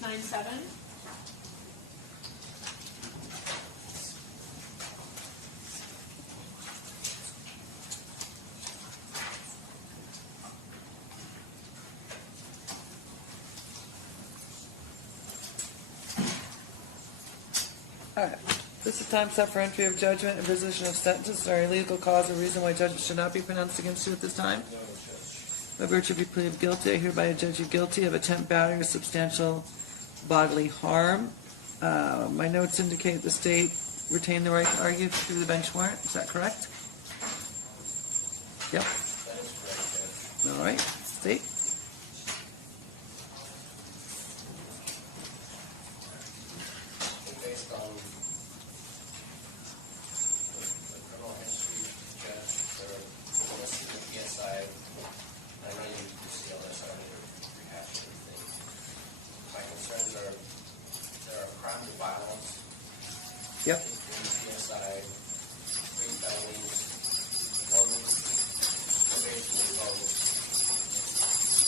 697. All right. This is time set for entry of judgment and position of sentence. Is there any legal cause or reason why judgment should not be pronounced against you at this time? No, Judge. By virtue of your plea of guilty, I hereby adjudge you guilty of attempt battery or substantial bodily harm. My notes indicate the state retained the right to argue through the bench warrant. Is that correct? Yep. That is correct, Judge. All right. State. I think based on the criminal history, Judge, for listed in the PSI, I know you see all this, I don't need to rehash everything. My concerns are, there are crimes of violence. Yep. In the PSI, 3 felonies, 1 probation revoked,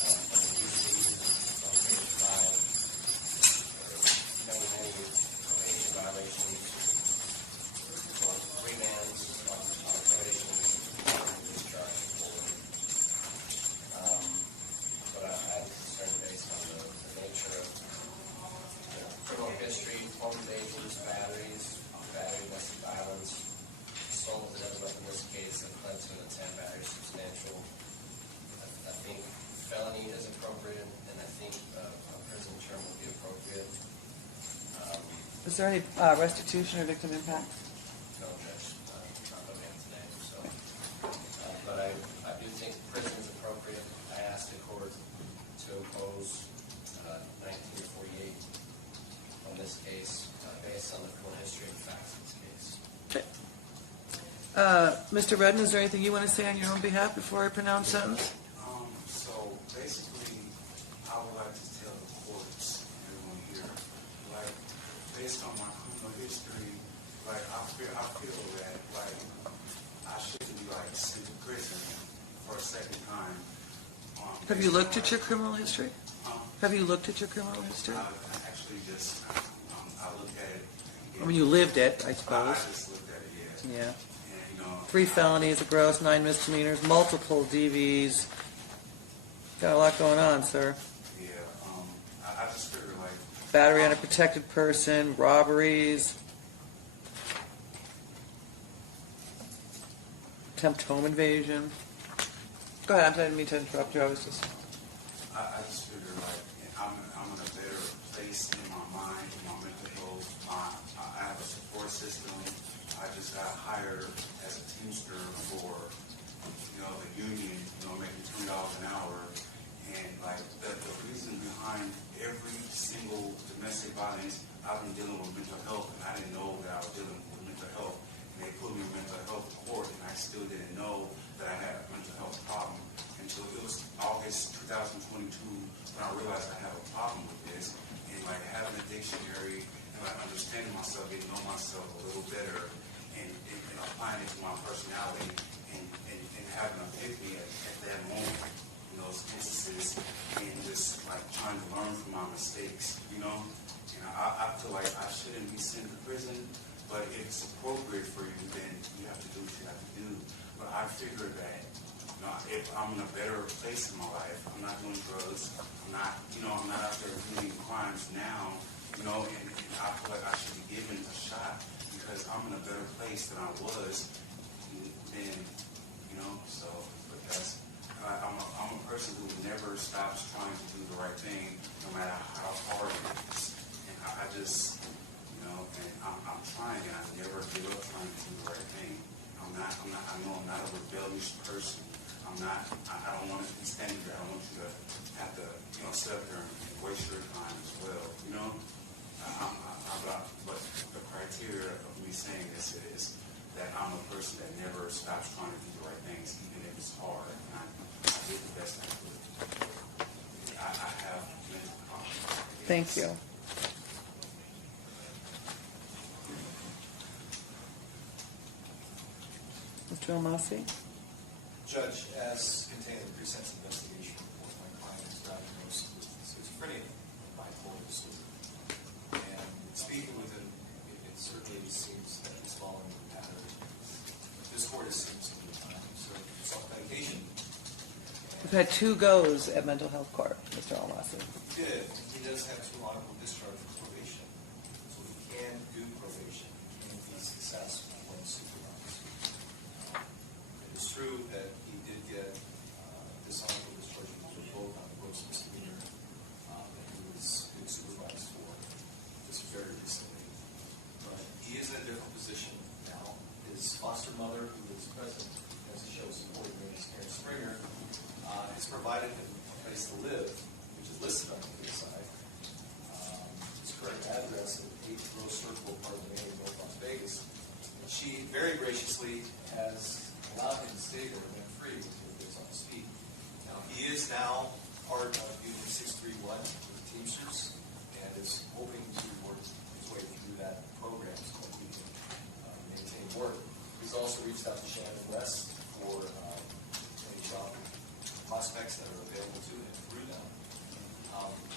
and you see on page 5, many probation violations, or remands on probation discharge for. But I'm concerned based on the nature of criminal history, home invasions, battery, domestic violence, assault with another weapon in this case that led to an attempt battery substantial. I think felony is appropriate, and I think a prison term would be appropriate. Is there any restitution or victim impact? No, Judge, not looking at today, so. But I do think prison is appropriate. I asked the court to impose 1948 on this case, based on the criminal history and facts of this case. Okay. Mr. Redden, is there anything you want to say on your own behalf before I pronounce sentence? So basically, I would like to tell the courts, everyone here, like, based on my criminal history, like, I feel that, like, I shouldn't be, like, sent to prison for a second time. Have you looked at your criminal history? Have you looked at your criminal history? I actually just, I looked at it. I mean, you lived it, I I suppose. just looked at it, Yeah. And, 3 felonies, a gross, 9 misdemeanors, multiple DVs. Got a lot going on, sir. yeah, I just figured, like, Battery on a protected person, robberies, attempt home invasion. Go ahead, I didn't mean to interrupt you. I was just... I just figure like I'm in a better place in my mind, in my mental health. I have a support system. I just got hired as a teamster for, the union, making $20 an hour. And like the reason behind every single domestic violence, I've been dealing with mental health, and I didn't know that I was dealing with mental health. And they put me in mental health court, and I still didn't know that I had a mental health problem until it was August 2022 when I realized I have a problem with this. And like having a dictionary and like understanding myself, getting to know myself a little better, and applying it to my personality, and having an epiphany at that moment in those instances, and just like trying to learn from my mistakes, And I feel like I shouldn't be sent to prison, but if it's appropriate for you, then you have to do what you have to do. But I figure that if I'm in a better place in my life, I'm not doing drugs, I'm not out there committing crimes now, and I feel like I should be given a shot because I'm in a better place than I was then, so because I'm a person who never stops trying to do the right thing, no matter how hard it is. And I just, and I'm trying, and I never give up trying to do the right thing. I know I'm not a rebellious person. I don't want to be standing there. I want you to have to, sit up there and waste your time as well, But the criteria of me saying this is that I'm a person that never stops trying to do the right things, even if it's hard. And I did the best I could. I have mental problems. Thank you. Mr. Almasi? Judge, as contained in the pre-sentence investigation report, my client is diagnosed with schizophrenia and bipolar disorder. We've had 2 goes at mental health court, Mr. Almasi. He did. He does have 2 honorable discharge from probation. So he can do probation. He can be successful when supervised. It is true that he did get dishonorable discharge from both on gross misdemeanor that he was being supervised for just very recently. But he is in a different position now. His foster mother, who is present, as the show supporting me, is Karen Springer, has provided him a place to live, which is listed on the PSI. His current address is 8 Rose Circle, Apartment A, North Las Vegas. And she very graciously has allowed him to stay there rent-free until he gets on his feet. Now, he is now part of Union 631 with the Teamsters and is hoping to work his way through that program so that he can maintain work. He's also reached out to Shannon West for any job prospects that are available to him through them.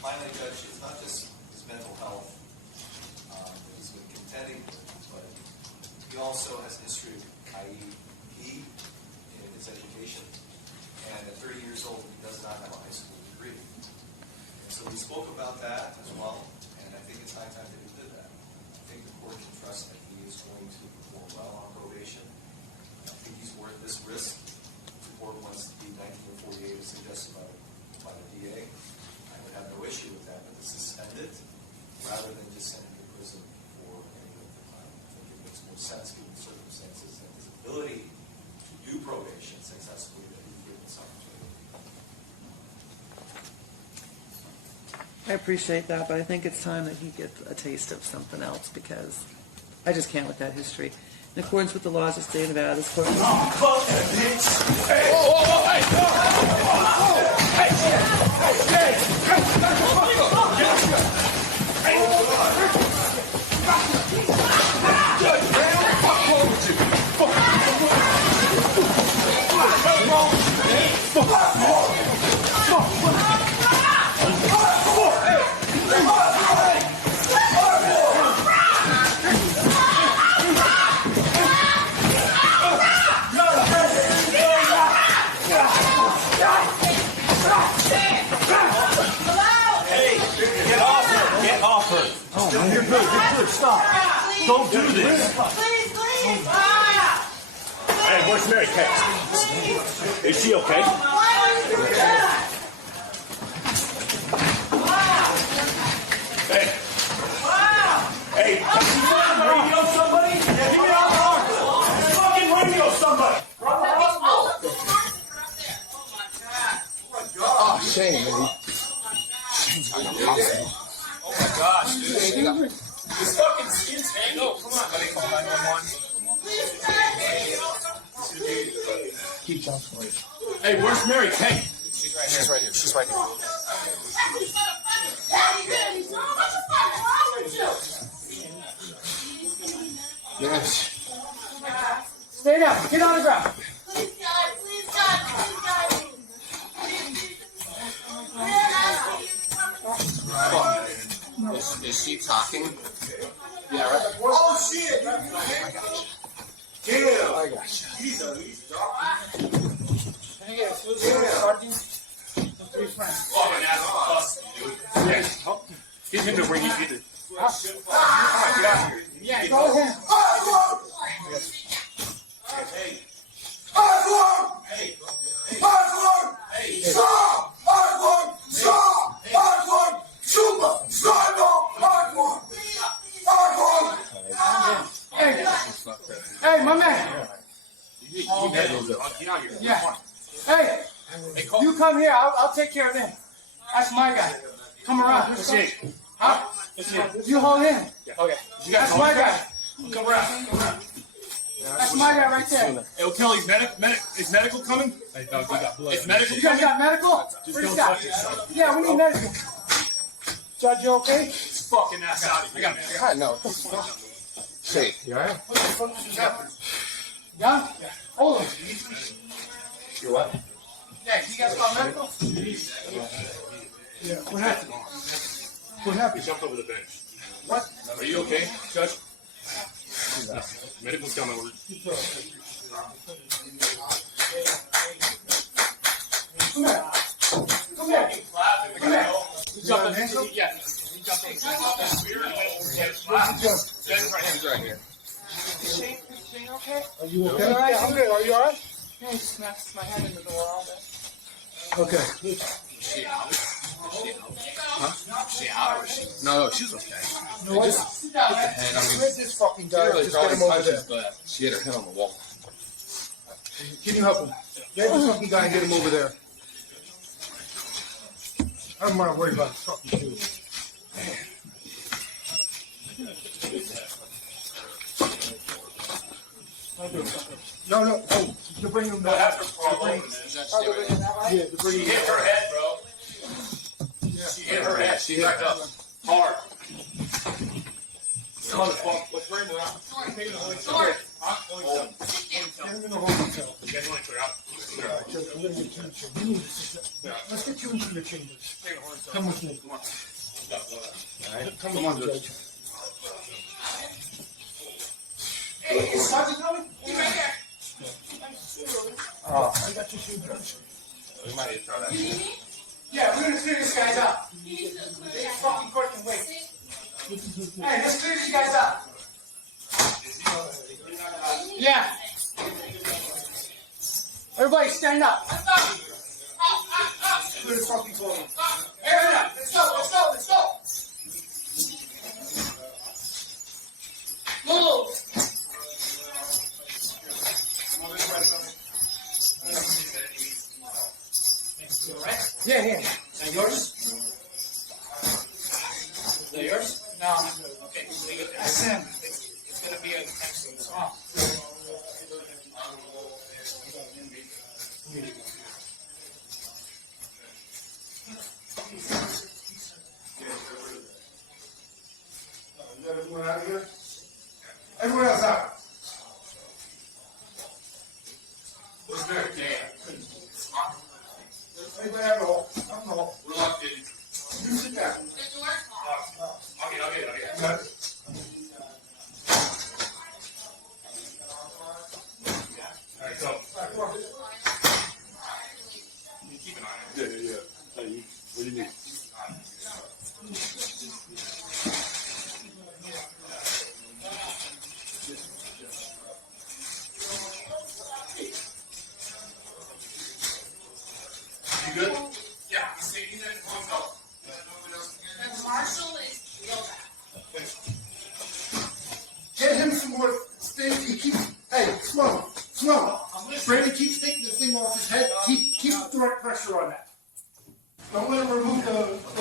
Finally, Judge, it's not just his mental health that he's been contending with, but he also has a history of IEP in his education. And at 30 years old, he does not have a high school degree. And so we spoke about that as well, and I think it's high time that he did that. I think the court can trust that he is going to perform well on probation. I think he's worth this risk. The court wants to be 1948 as suggested by the DA. I would have no issue with that, but to suspend it rather than just send him to prison for any length of time. I think it makes more sense given the circumstances and his ability to do probation successfully that he's given this opportunity. I appreciate that, but I think it's time that he gets a taste of something else because I just can't with that history. In accordance with the laws of the state of Nevada, this court... You're good, stop. Don't do this. Please. Hey, where's Mary Kay? Is she okay? Hey. Hey, radio somebody? Yeah, give me that car. Fucking radio somebody. Oh, shame, man. Oh my gosh, dude. This fucking skin's hanging. No, come on, buddy. Call 911. Keep jumping. Hey, where's Mary Kay? She's right here. She's right here. Yes. Stay down. Get on the ground. Please, God. Is she talking? Yeah, right. Oh, shit! I got you. He's talking. Can you get a food sergeant? 3 friends. Oh, an ass dude. Yes. Get him to bring you to the... Yeah, go ahead. Hey, my man. Get out here. Yeah. Hey, you come here. I'll take care of him. That's my guy. Come around. Huh? You hold him. Okay. That's my guy. Come around. That's my guy right there. Hey, Kelly, is medical coming? Hey, dog, you got blood. Is medical You guys coming? got medical? Just Where's don't that? touch yourself. Yeah, we need medical. Judge, you okay? Fucking ass out of here. I got it. I know. Say, you alright? Yeah? Hold him. You what? Yeah, you guys got medical? Yeah. What happened? What He happened? jumped over the bench. What? Are you okay, Judge? Medical's coming. Come here. Come here. Clapping, Come here. you jump in. Yeah. You jump in. Hands right here. Shane okay? Are you okay? Yeah, I'm good. Are you alright? Yeah, he smacks my head in the door all day. Okay. She out? She out or she? No, she's okay. No, what? Sit down, man. And I mean, Where's this fucking guy? really Just get him over there. but she hit her head on the wall. Can you help him? Get the fucking guy and get him over there. I don't want to worry about his fucking shoes. No, no, oh, to bring him No, back. that's her problem. Yeah, to bring She him hit her head, bro. She hit her head. She backed up hard. Let's bring her out. Get him in the holding cell. You guys want to clear out? I'm gonna get you in the chamber. You need to sit down. Let's get you into the chambers. Come with me. Come on, Judge. Hey, is Sergeant coming? He's right there. I got your shoe, Judge. We might need to try that. Yeah, we're gonna clear this guys out. This fucking court can wait. Hey, let's clear these guys out. Yeah. Everybody stand up. Clear the fucking court. Aaron up. Let's go, let's go, let's go. Move. Yeah, yeah. Is that yours? Is that yours? No, Okay, take it there. that's him. It's gonna be a excellent. Oh. You got everyone out of here? Everyone else out. What's there? Yeah. Anybody out in the hall? Out in the hall. We're locked in. You sit down. I'll get it. Got it. All right, go. You keep an eye on it. Yeah. Hey, what do you need? You good? Yeah. He's in. Let's go. Marshall is real bad. Get him some more things. He keeps, hey, slow. Brady keeps taking the thing off his head. Keep direct pressure on that. Don't let him remove the